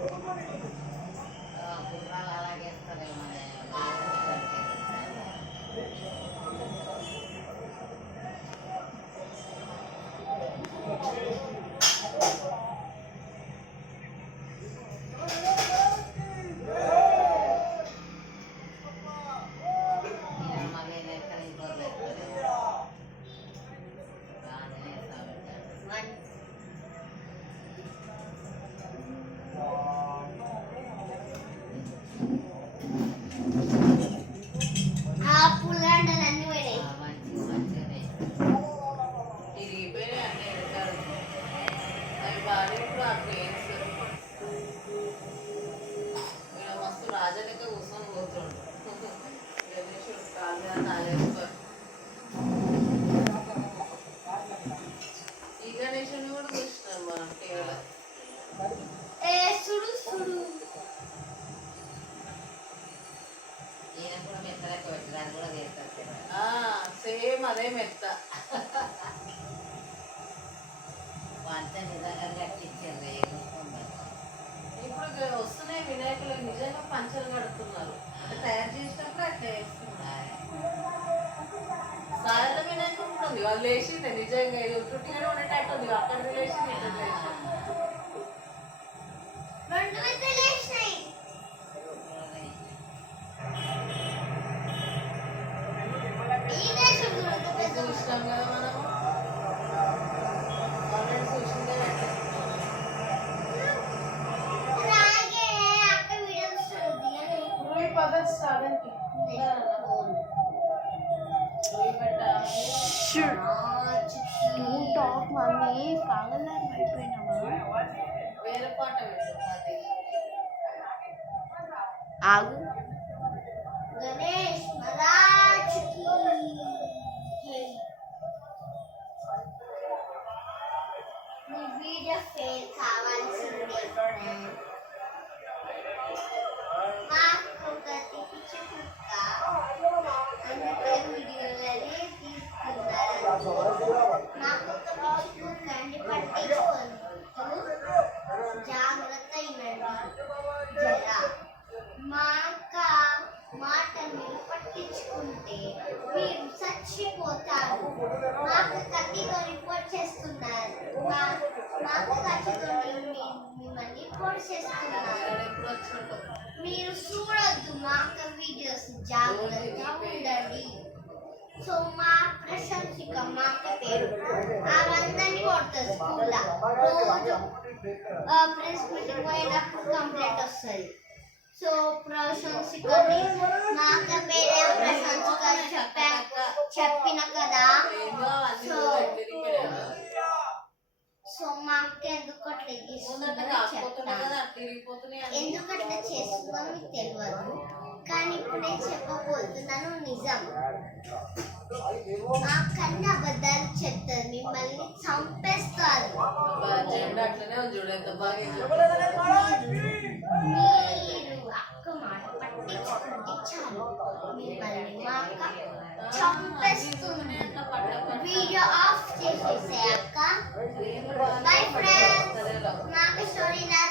గుర్రాలు అలాగేస్తారేమో రాజాలెక్క కూర్చొని పోతుండు గణేశుడు కాళ్ళు తాగేసుకో. ఈ గణేశుని కూడా చూసినాం మనం టీవీలో. ఈయన కూడా మెత్త లెక్క పెట్టారు, అది కూడా చేస్తారు సేమ్ అదే మెత్త. వంట నిజంగా కట్టించారు. ఇప్పుడు వస్తున్నాయి వినాయకులు నిజంగా పంచలు కడుతున్నారు, అంటే తయారు చేసినప్పుడు అట్లా వేస్తున్నారు. సాధారణ వినాయకుడు కూడా ఉంది, వాళ్ళు వేసింది నిజంగా చుట్టిగా ఉండేటట్టు ఉంది. అక్కడ లేచింది చూసినాం కదా మనం. ఆల్రెడీ చూసిందే వేరే పాట ఆగు. గణేష్ మహారాజ్ కి ఈ వీడియో ఫేర్ కావాల్సిందే. మాకు గతి పిచ్చి కుక్క అందుకే వీడియోలని తీసుకున్నారు. మాకు ఒక పిచ్చి కుక్క అండి, పట్టించుకోండి, జాగ్రత్త అయినండి. జరా మా అక్క మాట మీరు పట్టించుకుంటే మీరు చచ్చిపోతారు. మాకు కత్తితో రిపోర్ట్ చేస్తున్నారు. మాకు కత్తితో మిమ్మల్ని రిపోర్ట్ చేస్తున్నారు. మీరు చూడొద్దు మా అక్క వీడియోస్, జాగ్రత్తగా ఉండండి. సో మా ప్రశంసిక మా అక్క పేరు అవందరినీ కొడుతుంది స్కూల్లో. రోజు ప్రెస్ మీటింగ్ పోయినప్పుడు కంప్లైంట్ వస్తుంది. సో ప్రశంసికని మా అక్క పేరే ప్రశంసిక చెప్పిన కదా. సో మా అక్క ఎందుకు అట్లా చేస్తుందని చెప్తాను. ఎందుకు అట్లా చేస్తుందో మీకు తెలియదు, కానీ ఇప్పుడు నేను చెప్పబోతున్నాను నిజం. మా అక్కని అబద్ధాలు చెప్తారు, మిమ్మల్ని చంపేస్తారు. మీరు అక్క మాట పట్టించుకుంటే చాలు, మిమ్మల్ని మా అక్క చంపేస్తుంది. వీడియో ఆఫ్ చేసేసే అక్క. బై ఫ్రెండ్స్, నాకు స్టోరీ